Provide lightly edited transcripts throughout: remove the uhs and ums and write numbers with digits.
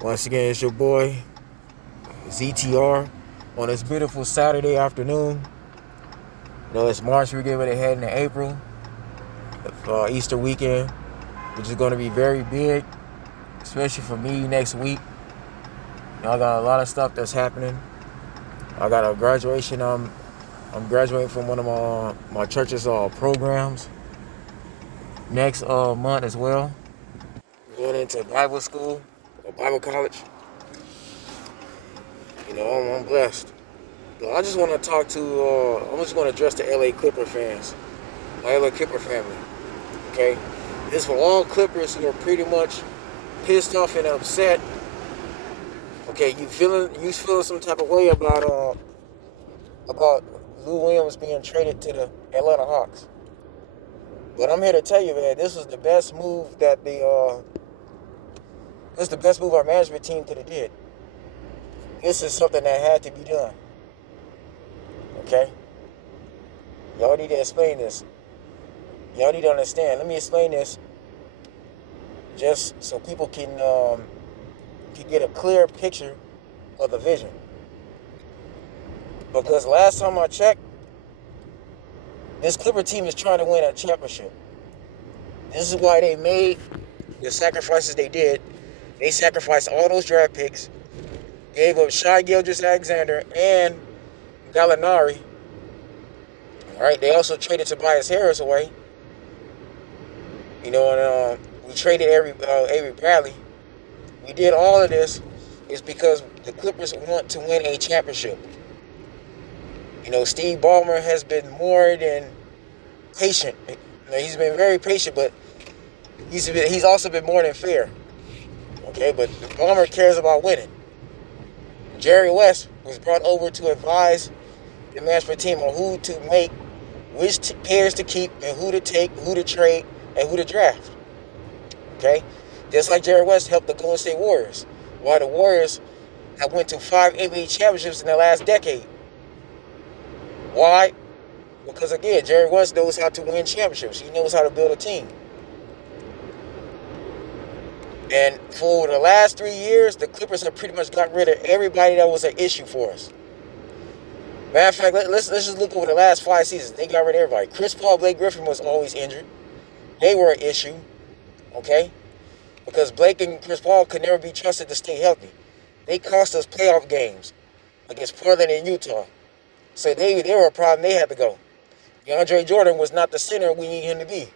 Once again, it's your boy ZTR on this beautiful Saturday afternoon. It's March. We're getting ready to head into April, Easter weekend, which is going to be very big, especially for me next week. I got a lot of stuff that's happening. I got a graduation. I'm graduating from one of my church's programs next month as well. Going into Bible school or Bible college. I'm blessed. I just want to talk to. I just want to address the LA Clipper fans, my LA Clipper family. Okay, this is for all Clippers who are pretty much pissed off and upset. Okay, you feeling some type of way about Lou Williams being traded to the Atlanta Hawks. But I'm here to tell you, man, this was the best move this is the best move our management team could have did. This is something that had to be done. Okay? Y'all need to explain this. Y'all need to understand. Let me explain this just so people can get a clear picture of the vision. Because last time I checked, this Clipper team is trying to win a championship. This is why they made the sacrifices they did. They sacrificed all those draft picks, gave up Shai Gilgeous-Alexander and Gallinari. All right, they also traded Tobias Harris away. And we traded Avery Bradley. We did all of this is because the Clippers want to win a championship. Steve Ballmer has been more than patient. He's been very patient, but he's also been more than fair. Okay, but Ballmer cares about winning. Jerry West was brought over to advise the management team on who to make, which players to keep, and who to take, who to trade, and who to draft. Okay? Just like Jerry West helped the Golden State Warriors, while the Warriors have went to 5 NBA championships in the last decade. Why? Because, again, Jerry West knows how to win championships. He knows how to build a team. And for the last 3 years, the Clippers have pretty much got rid of everybody that was an issue for us. Matter of fact, let's just look over the last 5 seasons. They got rid of everybody. Chris Paul, Blake Griffin was always injured. They were an issue, okay? Because Blake and Chris Paul could never be trusted to stay healthy. They cost us playoff games against Portland and Utah. So they were a problem. They had to go. DeAndre Jordan was not the center we need him to be.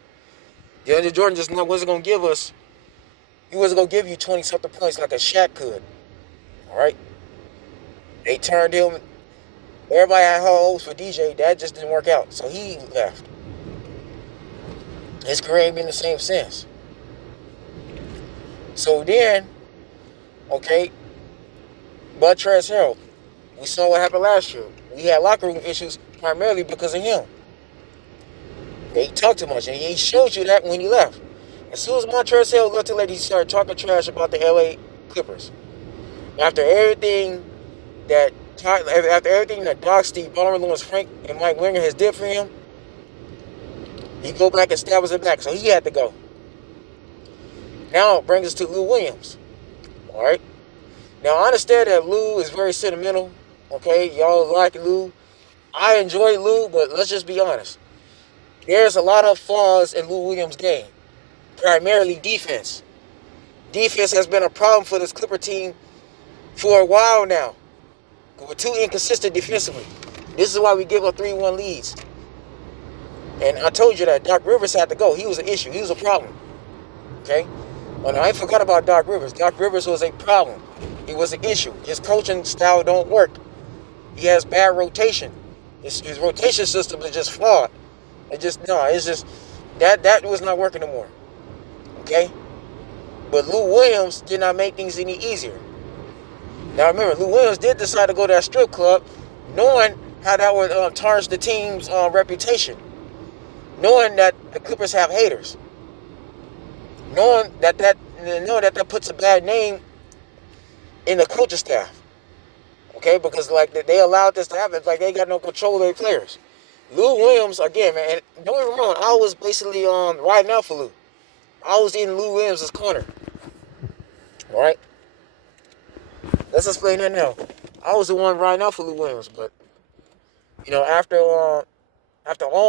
DeAndre Jordan just wasn't going to give us. He wasn't going to give you 20-something points like a Shaq could. All right? They turned him. Everybody had high hopes for DJ. That just didn't work out. So he left. His career ain't been the same since. So then, okay, Montrezl Harrell. We saw what happened last year. We had locker room issues primarily because of him. He talked too much, and he showed you that when he left. As soon as Montrezl Harrell left the lady, he started talking trash about the LA Clippers. After everything that Doc, Steve Ballmer, Lawrence Frank, and Mike Winger has did for him, he go back and stabs it back. So he had to go. Now it brings us to Lou Williams. All right. Now I understand that Lou is very sentimental. Okay, y'all like Lou. I enjoy Lou, but let's just be honest. There's a lot of flaws in Lou Williams' game. Primarily defense. Defense has been a problem for this Clipper team for a while now. We're too inconsistent defensively. This is why we give up 3-1 leads. And I told you that Doc Rivers had to go. He was an issue. He was a problem. Okay? Well, I ain't forgot about Doc Rivers. Doc Rivers was a problem. He was an issue. His coaching style don't work. He has bad rotation. His rotation system is just flawed. It's just that was not working no more. Okay? But Lou Williams did not make things any easier. Now remember, Lou Williams did decide to go to that strip club, knowing how that would tarnish the team's reputation. Knowing that the Clippers have haters. Knowing that puts a bad name in the coaching staff. Okay, because they allowed this to happen. It's like they got no control of their players. Lou Williams, again, man, and don't get me wrong, I was basically riding out for Lou. I was in Lou Williams' corner. All right? Let's explain that now. I was the one riding out for Lou Williams, but after all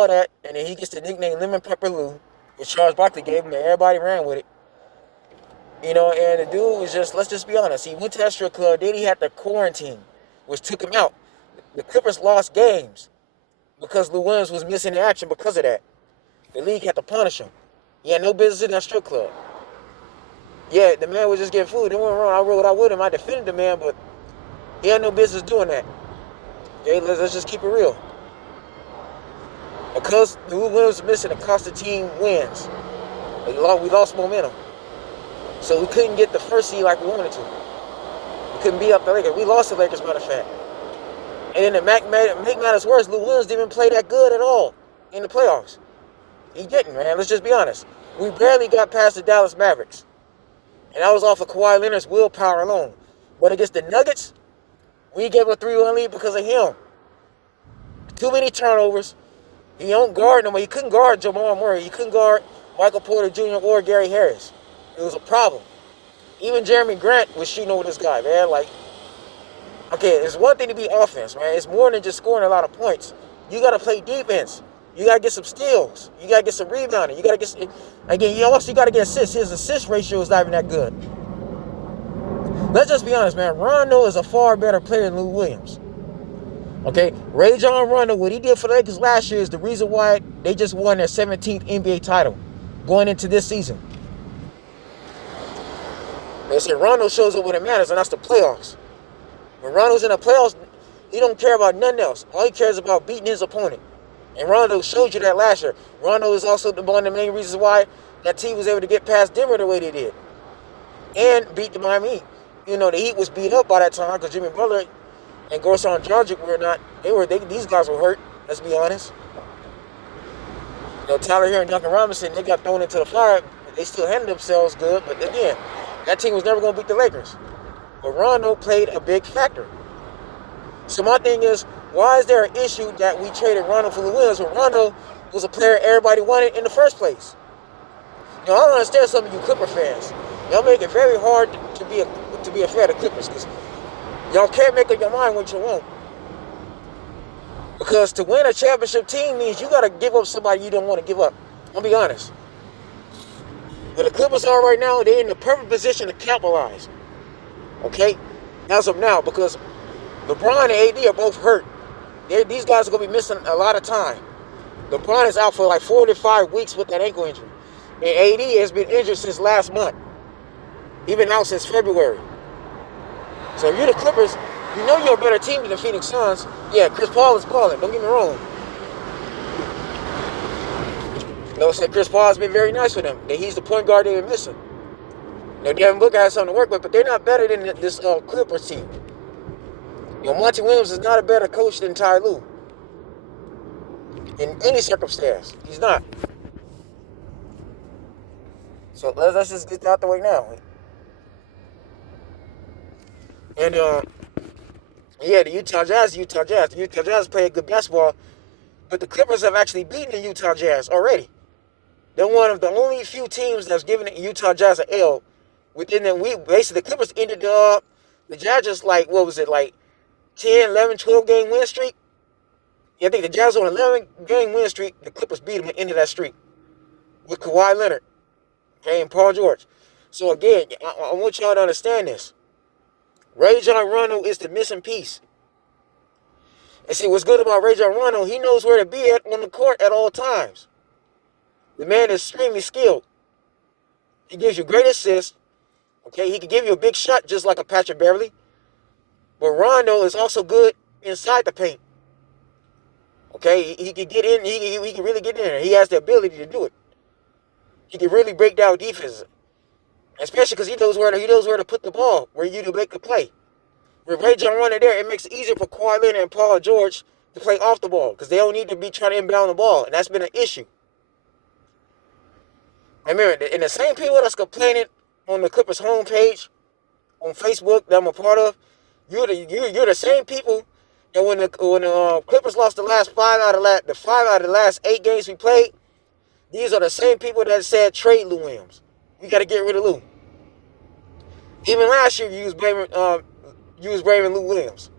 that, and then he gets the nickname Lemon Pepper Lou, which Charles Barkley gave him, and everybody ran with it. And the dude was just, let's just be honest, he went to that strip club, then he had to quarantine, which took him out. The Clippers lost games because Lou Williams was missing in action because of that. The league had to punish him. He had no business in that strip club. Yeah, the man was just getting food. Don't get me wrong, I rode out with him. I defended the man, but he had no business doing that. Okay, let's just keep it real. Because Lou Williams was missing, it cost the team wins. We lost momentum. So we couldn't get the first seed like we wanted to. We couldn't beat up the Lakers. We lost the Lakers, matter of fact. And then to make matters worse, Lou Williams didn't even play that good at all in the playoffs. He didn't, man. Let's just be honest. We barely got past the Dallas Mavericks. And that was off of Kawhi Leonard's willpower alone. But against the Nuggets, we gave a 3-1 lead because of him. Too many turnovers. He don't guard no more. He couldn't guard Jamal Murray. He couldn't guard Michael Porter Jr. or Gary Harris. It was a problem. Even Jeremy Grant was shooting over this guy, man. Okay, it's one thing to be offense, man. It's more than just scoring a lot of points. You got to play defense. You got to get some steals. You got to get some rebounding. You got to get, again, you also got to get assists. His assist ratio is not even that good. Let's just be honest, man. Rondo is a far better player than Lou Williams. Okay, Rajon Rondo, what he did for the Lakers last year is the reason why they just won their 17th NBA title going into this season. They said Rondo shows up when it matters, and that's the playoffs. When Rondo's in the playoffs, he don't care about nothing else. All he cares about beating his opponent. And Rondo showed you that last year. Rondo is also one of the main reasons why that team was able to get past Denver the way they did. And beat the Miami Heat. The Heat was beat up by that time because Jimmy Butler and Goran Dragic were not, these guys were hurt, let's be honest. Tyler Hero and Duncan Robinson, they got thrown into the fire. They still handled themselves good, but again, that team was never going to beat the Lakers. But Rondo played a big factor. So my thing is, why is there an issue that we traded Rondo for Lou Williams when Rondo was a player everybody wanted in the first place? I don't understand some of you Clipper fans. Y'all make it very hard to be a fan of Clippers because y'all can't make up your mind what you want. Because to win a championship team means you got to give up somebody you don't want to give up. I'll be honest. Where the Clippers are right now, they're in the perfect position to capitalize. Okay? As of now, because LeBron and AD are both hurt. These guys are going to be missing a lot of time. LeBron is out for like 4 to 5 weeks with that ankle injury. And AD has been injured since last month. He's been out since February. So if you're the Clippers, you know you're a better team than the Phoenix Suns. Yeah, Chris Paul is balling. Don't get me wrong. So Chris Paul has been very nice with them. He's the point guard they've been missing. Devin Booker has something to work with, but they're not better than this Clippers team. Monty Williams is not a better coach than Ty Lue. In any circumstance. He's not. So let's just get that out the way now. And, the Utah Jazz. The Utah Jazz play good basketball, but the Clippers have actually beaten the Utah Jazz already. They're one of the only few teams that's given the Utah Jazz an L within the week. Basically, the Clippers ended the Jazz just 10, 11, 12 game win streak. Yeah, I think the Jazz on an 11 game win streak. The Clippers beat them at the end of that streak with Kawhi Leonard, and Paul George. So again, I want y'all to understand this. Rajon Rondo is the missing piece. And see, what's good about Rajon Rondo, he knows where to be at on the court at all times. The man is extremely skilled. He gives you great assists. Okay, he can give you a big shot just like a Patrick Beverly. But Rondo is also good inside the paint. Okay, he can get in. He can really get in there. He has the ability to do it. He can really break down defenses, especially because he knows where to put the ball, where you to make the play. With Rajon Rondo there, it makes it easier for Kawhi Leonard and Paul George to play off the ball because they don't need to be trying to inbound the ball, and that's been an issue. And remember, and the same people that's complaining on the Clippers homepage on Facebook that I'm a part of, you're the same people that when the Clippers lost the 5 out of the last 8 games we played, these are the same people that said trade Lou Williams. We got to get rid of Lou. Even last year, you you was braving Lou Williams.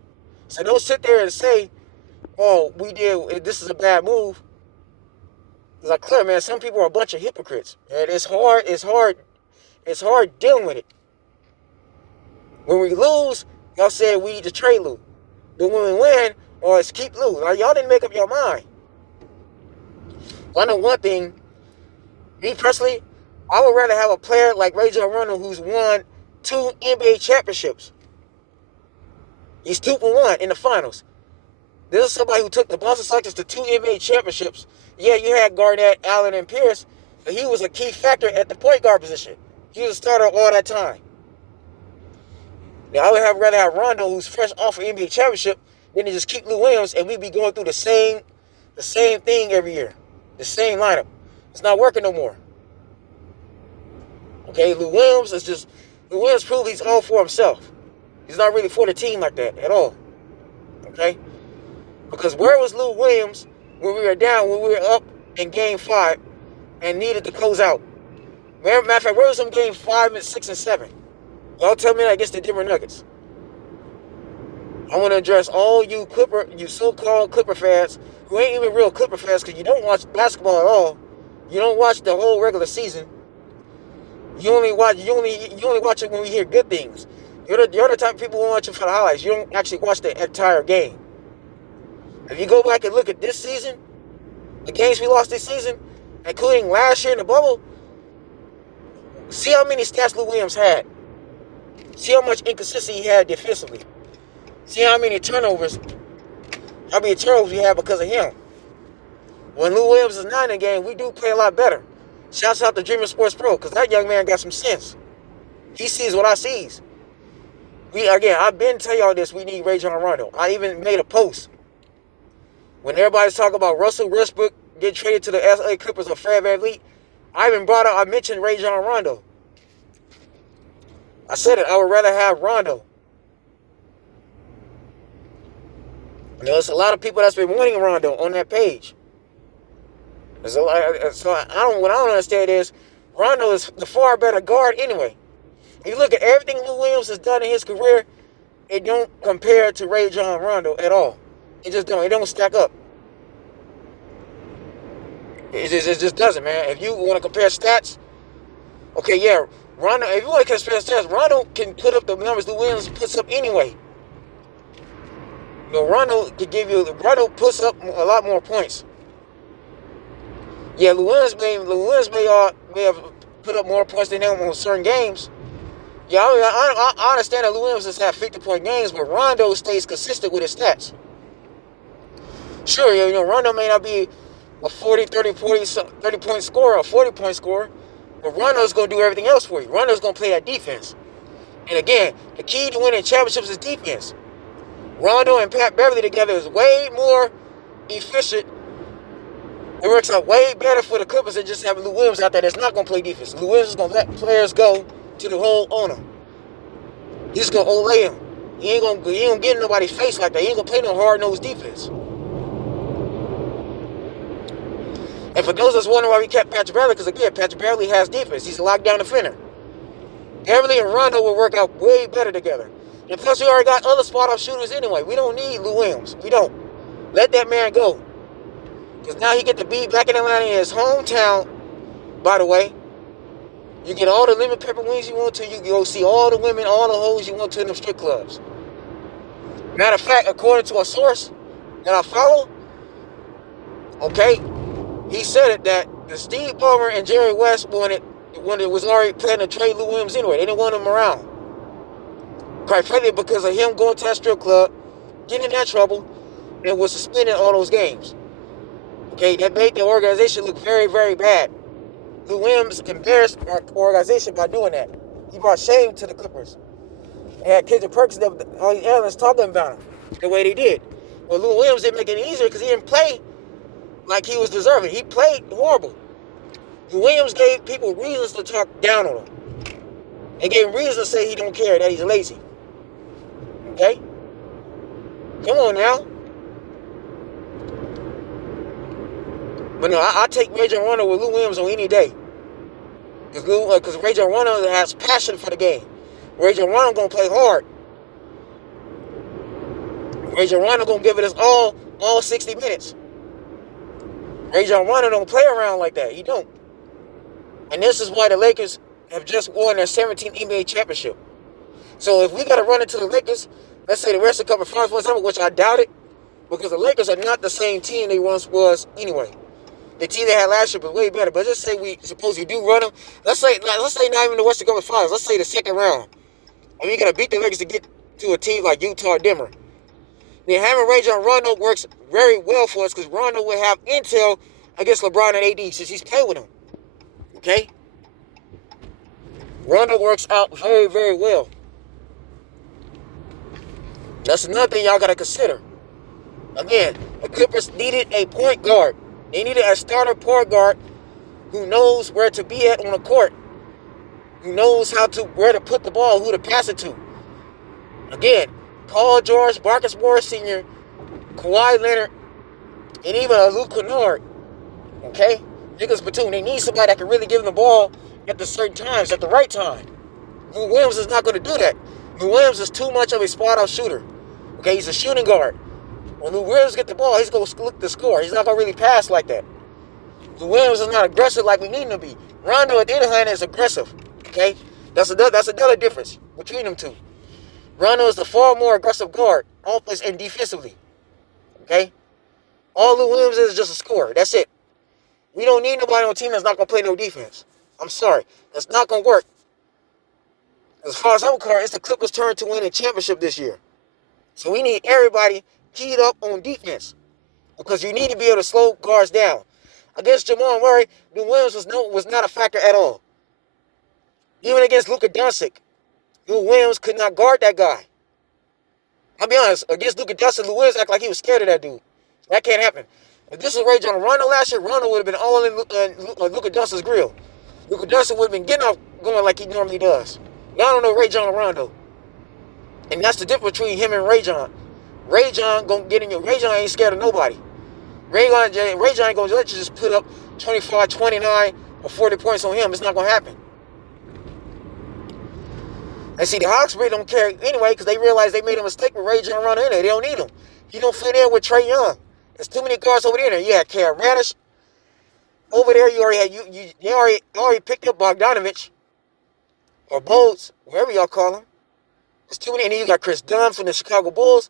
So don't sit there and say, oh, this is a bad move. It's like, clear, man, some people are a bunch of hypocrites. And it's hard dealing with it. When we lose, y'all said we need to trade Lou. But when we win, it's keep Lou. Like, y'all didn't make up your mind. I know one thing, me personally, I would rather have a player like Rajon Rondo who's won 2 NBA championships. He's 2-1 in the finals. This is somebody who took the Boston Celtics to 2 NBA championships. Yeah, you had Garnett, Allen, and Pierce, but he was a key factor at the point guard position. He was a starter all that time. Now, I would rather have Rondo, who's fresh off an NBA championship, than to just keep Lou Williams and we be going through the same thing every year. The same lineup. It's not working no more. Okay, Lou Williams proved he's all for himself. He's not really for the team like that at all. Okay? Because where was Lou Williams when we were down, when we were up in Game 5 and needed to close out? Matter of fact, where was him Game 5 and 6 and 7? Y'all tell me that against the Denver Nuggets. I want to address all you so-called Clipper fans who ain't even real Clipper fans because you don't watch basketball at all. You don't watch the whole regular season. You only watch it when we hear good things. You're the type of people who watch it for the highlights. You don't actually watch the entire game. If you go back and look at this season, the games we lost this season, including last year in the bubble, see how many stats Lou Williams had. See how much inconsistency he had defensively. See how many turnovers we have because of him. When Lou Williams is not in the game, we do play a lot better. Shouts out to Dreamer Sports Pro, because that young man got some sense. He sees what I sees. I've been telling y'all this, we need Rajon Rondo. I even made a post. When everybody's talking about Russell Westbrook getting traded to the LA Clippers or Fred VanVleet, I mentioned Rajon Rondo. I said it, I would rather have Rondo. There's a lot of people that's been wanting Rondo on that page. What I don't understand is Rondo is the far better guard anyway. If you look at everything Lou Williams has done in his career, it don't compare to Rajon Rondo at all. It don't stack up. It just doesn't, man. If you want to compare stats, okay, yeah, Rondo. If you want to compare stats, Rondo can put up the numbers Lou Williams puts up anyway. Rondo puts up a lot more points. Yeah, Lou Williams may have put up more points than him on certain games. Yeah, I understand that Lou Williams has had 50-point games, but Rondo stays consistent with his stats. Sure, Rondo may not be a 30-point scorer, a 40-point scorer, but Rondo's going to do everything else for you. Rondo's going to play that defense. And again, the key to winning championships is defense. Rondo and Pat Beverly together is way more efficient. It works out way better for the Clippers than just having Lou Williams out there that's not going to play defense. Lou Williams is going to let players go to the hole on him. He's going to olay him. He ain't going to get in nobody's face like that. He ain't going to play no hard-nosed defense. And for those that's wondering why we kept Patrick Beverly, because again, Patrick Beverly has defense. He's a lockdown defender. Beverly and Rondo will work out way better together. And plus, we already got other spot-up shooters anyway. We don't need Lou Williams. We don't. Let that man go. Because now he get to be back in Atlanta in his hometown, by the way. You get all the lemon pepper wings you want to. You go see all the women, all the hoes you want to in them strip clubs. Matter of fact, according to a source that I follow, okay, he said it that the Steve Ballmer and Jerry West wanted when it was already planning to trade Lou Williams anyway. They didn't want him around. Quite frankly, because of him going to that strip club, getting in that trouble, and was suspending all those games. Okay, that made the organization look very, very bad. Lou Williams embarrassed our organization by doing that. He brought shame to the Clippers. They had Kendrick Perkins, all these analysts talking about him the way they did. Well, Lou Williams didn't make it easier because he didn't play like he was deserving. He played horrible. Lou Williams gave people reasons to talk down on him. They gave him reasons to say he don't care, that he's lazy. Okay? Come on now. But no, I take Rajon Rondo with Lou Williams on any day. Because Rajon Rondo has passion for the game. Rajon Rondo going to play hard. Rajon Rondo gonna give it us all 60 minutes. Rajon Rondo don't play around like that. He don't. And this is why the Lakers have just won their 17th NBA championship. So if we got to run into the Lakers, let's say the rest of the Conference Finals, which I doubt it, because the Lakers are not the same team they once was anyway. The team they had last year was way better. But just say we suppose you do run them. Let's say not even the Western Conference Finals. Let's say the second round, and we got to beat the Lakers to get to a team like Utah or Denver. Then having Rajon Rondo works very well for us because Rondo will have intel against LeBron and AD since he's played with him. Okay? Rondo works out very, very well. That's another thing y'all got to consider. Again, the Clippers needed a point guard. They needed a starter point guard who knows where to be at on the court, who knows where to put the ball, who to pass it to. Again, Paul George, Marcus Morris Sr., Kawhi Leonard, and even a Luke Kennard. Okay? Nicholas Batum. They need somebody that can really give them the ball at the certain times, at the right time. Lou Williams is not going to do that. Lou Williams is too much of a spot-out shooter. Okay, he's a shooting guard. When Lou Williams get the ball, he's going to look to score. He's not going to really pass like that. Lou Williams is not aggressive like we need him to be. Rondo, at the other hand, is aggressive. Okay? That's another difference between them two. Rondo is the far more aggressive guard, offense and defensively. Okay? All Lou Williams is just a scorer. That's it. We don't need nobody on the team that's not going to play no defense. I'm sorry. That's not going to work. As far as I'm concerned, it's the Clippers' turn to win a championship this year. So we need everybody keyed up on defense because you need to be able to slow guards down. Against Jamal Murray, Lou Williams was not a factor at all. Even against Luka Doncic, Lou Williams could not guard that guy. I'll be honest, against Luka Doncic, Lou Williams acted like he was scared of that dude. That can't happen. If this was Rajon Rondo last year, Rondo would have been all in Luka Doncic's grill. Luka Doncic would have been getting off going like he normally does. Y'all don't know Rajon Rondo. And that's the difference between him and Rajon. Rajon gonna get in your... Rajon ain't scared of nobody. Rajon ain't gonna let you just put up 25, 29, or 40 points on him. It's not gonna happen. And see, the Hawks really don't care anyway because they realize they made a mistake with Rajon Rondo in there. They don't need him. He don't fit in with Trae Young. There's too many guards over there. You had Cam Reddish. Over there, you already picked up Bogdanovich. Or Bones, wherever y'all call him. There's too many. And then you got Chris Dunn from the Chicago Bulls.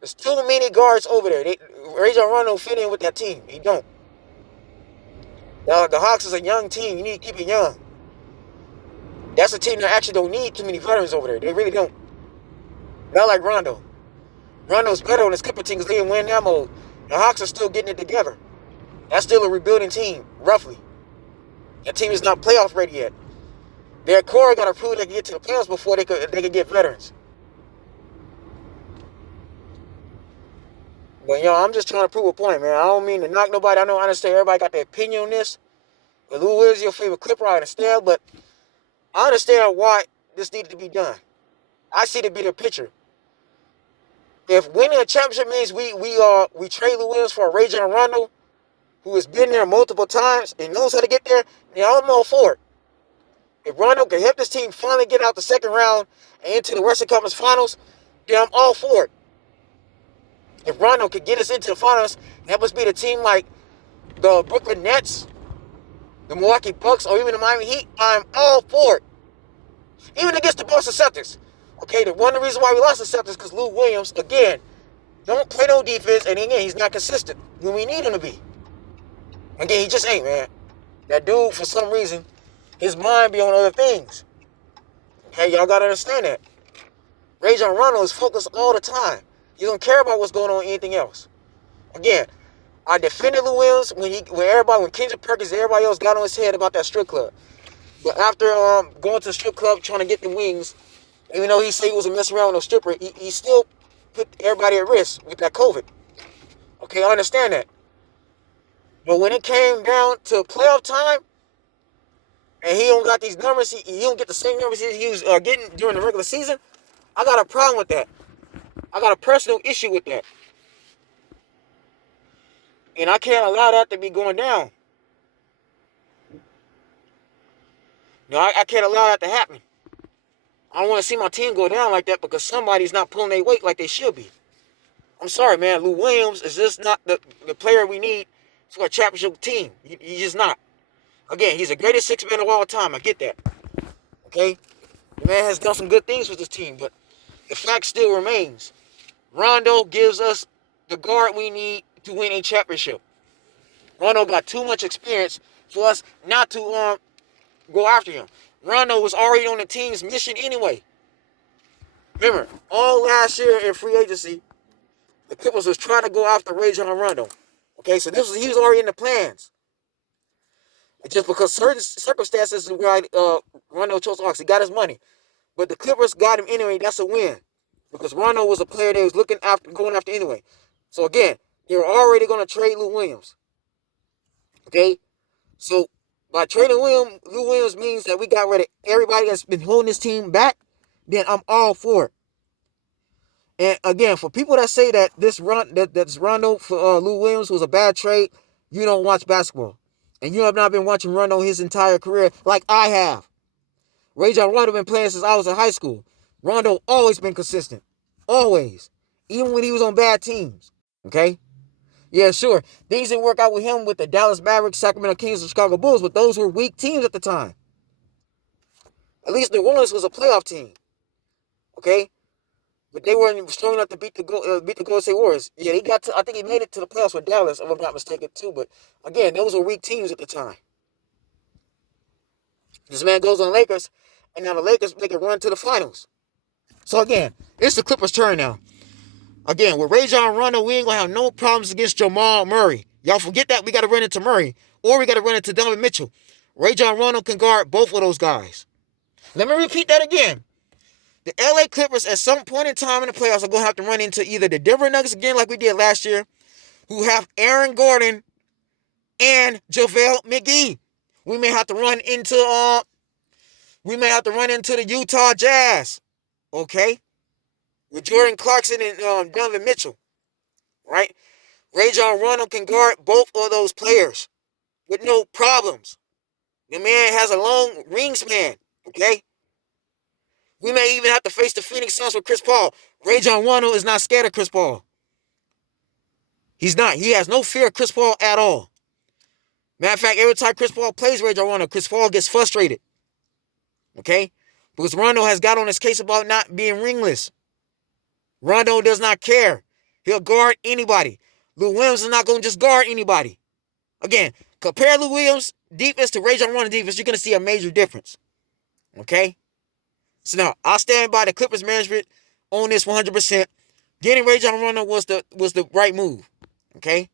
There's too many guards over there. Rajon Rondo don't fit in with that team. He don't. Now, the Hawks is a young team. You need to keep it young. That's a team that actually don't need too many veterans over there. They really don't. Not like Rondo. Rondo's better on his Clipper team because they didn't win that mode. The Hawks are still getting it together. That's still a rebuilding team, roughly. That team is not playoff ready yet. Their core got to prove they can get to the playoffs before they could get veterans. But, I'm just trying to prove a point, man. I don't mean to knock nobody. I understand everybody got their opinion on this. But Lou Williams is your favorite Clipper, I understand. But I understand why this needed to be done. I see the bigger picture. If winning a championship means we trade Lou Williams for a Rajon Rondo, who has been there multiple times and knows how to get there, then I'm all for it. If Rondo can help this team finally get out the second round and into the Western Conference Finals, then I'm all for it. If Rondo could get us into the finals, that must be the team like the Brooklyn Nets, the Milwaukee Bucks, or even the Miami Heat, I'm all for it. Even against the Boston Celtics. Okay, one of the reasons why we lost the Celtics is because Lou Williams, again, don't play no defense, and again, he's not consistent when we need him to be. Again, he just ain't, man. That dude, for some reason, his mind be on other things. Okay, y'all gotta understand that. Rajon Rondo is focused all the time. He don't care about what's going on anything else. Again, I defended Lou Williams when Kendrick Perkins and everybody else got on his head about that strip club. But after going to the strip club trying to get the wings, even though he said he wasn't messing around with no stripper, he still put everybody at risk with that COVID. Okay, I understand that. But when it came down to playoff time, and he don't got these numbers, he don't get the same numbers he was getting during the regular season, I got a problem with that. I got a personal issue with that. And I can't allow that to be going down. No, I can't allow that to happen. I don't want to see my team go down like that because somebody's not pulling their weight like they should be. I'm sorry, man. Lou Williams is just not the player we need for a championship team. He's just not. Again, he's the greatest six man of all time. I get that. Okay? The man has done some good things with this team, but the fact still remains. Rondo gives us the guard we need to win a championship. Rondo got too much experience for us not to go after him. Rondo was already on the team's mission anyway. Remember, all last year in free agency, the Clippers was trying to go after Rajon Rondo. Okay, so he was already in the plans. Just because certain circumstances why Rondo chose Hawks, he got his money. But the Clippers got him anyway. That's a win. Because Rondo was a player they was going after anyway. So again, they were already going to trade Lou Williams. Okay? So by trading Lou Williams means that we got rid of everybody that's been holding this team back, then I'm all for it. And again, for people that say that this Rondo for Lou Williams was a bad trade, you don't watch basketball. And you have not been watching Rondo his entire career like I have. Rajon Rondo been playing since I was in high school. Rondo always been consistent. Always. Even when he was on bad teams. Okay? Yeah, sure. Things didn't work out with him with the Dallas Mavericks, Sacramento Kings, and Chicago Bulls, but those were weak teams at the time. At least New Orleans was a playoff team. Okay? But they weren't strong enough to beat the Golden State Warriors. Yeah, I think he made it to the playoffs with Dallas, if I'm not mistaken, too. But again, those were weak teams at the time. This man goes on the Lakers, and now the Lakers make a run to the finals. So again, it's the Clippers' turn now. Again, with Rajon Rondo, we ain't gonna have no problems against Jamal Murray. Y'all forget that we gotta run into Murray, or we gotta run into Donovan Mitchell. Rajon Rondo can guard both of those guys. Let me repeat that again. The LA Clippers, at some point in time in the playoffs, are going to have to run into either the Denver Nuggets again, like we did last year, who have Aaron Gordon and JaVale McGee. We may have to run into the Utah Jazz, okay, with Jordan Clarkson and Donovan Mitchell, right? Rajon Rondo can guard both of those players with no problems. The man has a long wingspan, okay? We may even have to face the Phoenix Suns with Chris Paul. Rajon Rondo is not scared of Chris Paul. He's not. He has no fear of Chris Paul at all. Matter of fact, every time Chris Paul plays Rajon Rondo, Chris Paul gets frustrated. Okay? Because Rondo has got on his case about not being ringless. Rondo does not care. He'll guard anybody. Lou Williams is not going to just guard anybody. Again, compare Lou Williams' defense to Rajon Rondo defense, you're going to see a major difference. Okay? So now, I'll stand by the Clippers management on this 100%. Getting Rajon Rondo was the right move. Okay?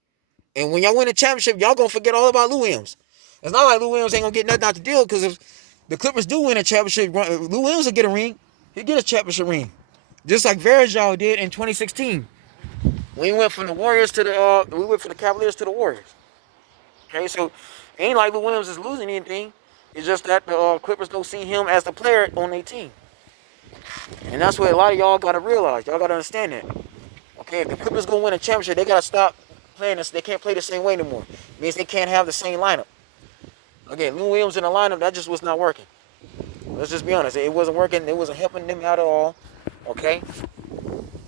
And when y'all win a championship, y'all going to forget all about Lou Williams. It's not like Lou Williams ain't going to get nothing out the deal, because if the Clippers do win a championship, Lou Williams will get a ring. He'll get a championship ring. Just like Rajon did in 2016. We went from the Warriors to we went from the Cavaliers to the Warriors. Okay, so it ain't like Lou Williams is losing anything. It's just that the Clippers don't see him as the player on their team. And that's what a lot of y'all got to realize. Y'all got to understand that. Okay, if the Clippers going to win a championship, they got to stop playing this. They can't play the same way anymore. It means they can't have the same lineup. Again, Lou Williams in the lineup, that just was not working. Let's just be honest. It wasn't working. It wasn't helping them out at all. Okay?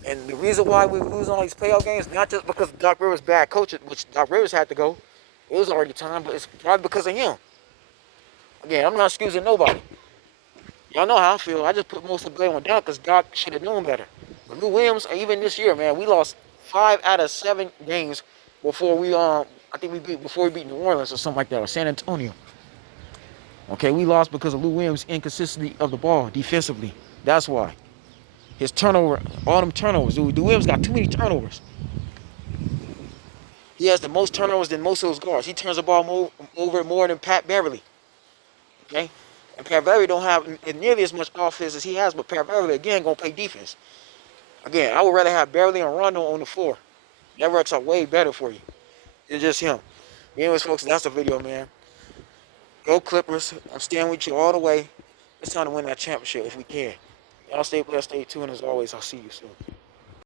And the reason why we lose all these playoff games, not just because Doc Rivers bad coaching, which Doc Rivers had to go. It was already time, but it's probably because of him. Again, I'm not excusing nobody. Y'all know how I feel. I just put most of the blame on Doc because Doc should have known better. But Lou Williams, even this year, man, we lost 5 out of 7 games before we beat New Orleans or something like that, or San Antonio. Okay, we lost because of Lou Williams' inconsistency of the ball defensively. That's why. His turnover, all them turnovers. Lou Williams got too many turnovers. He has the most turnovers than most of those guards. He turns the ball over more than Pat Beverly. Okay? And Pat Beverly don't have nearly as much offense as he has, but Pat Beverly, again, going to play defense. Again, I would rather have Beverly and Rondo on the floor. That works out way better for you. It's just him. Anyways, folks, that's the video, man. Go Clippers. I'm standing with you all the way. It's time to win that championship if we can. Y'all stay blessed, stay tuned. As always, I'll see you soon.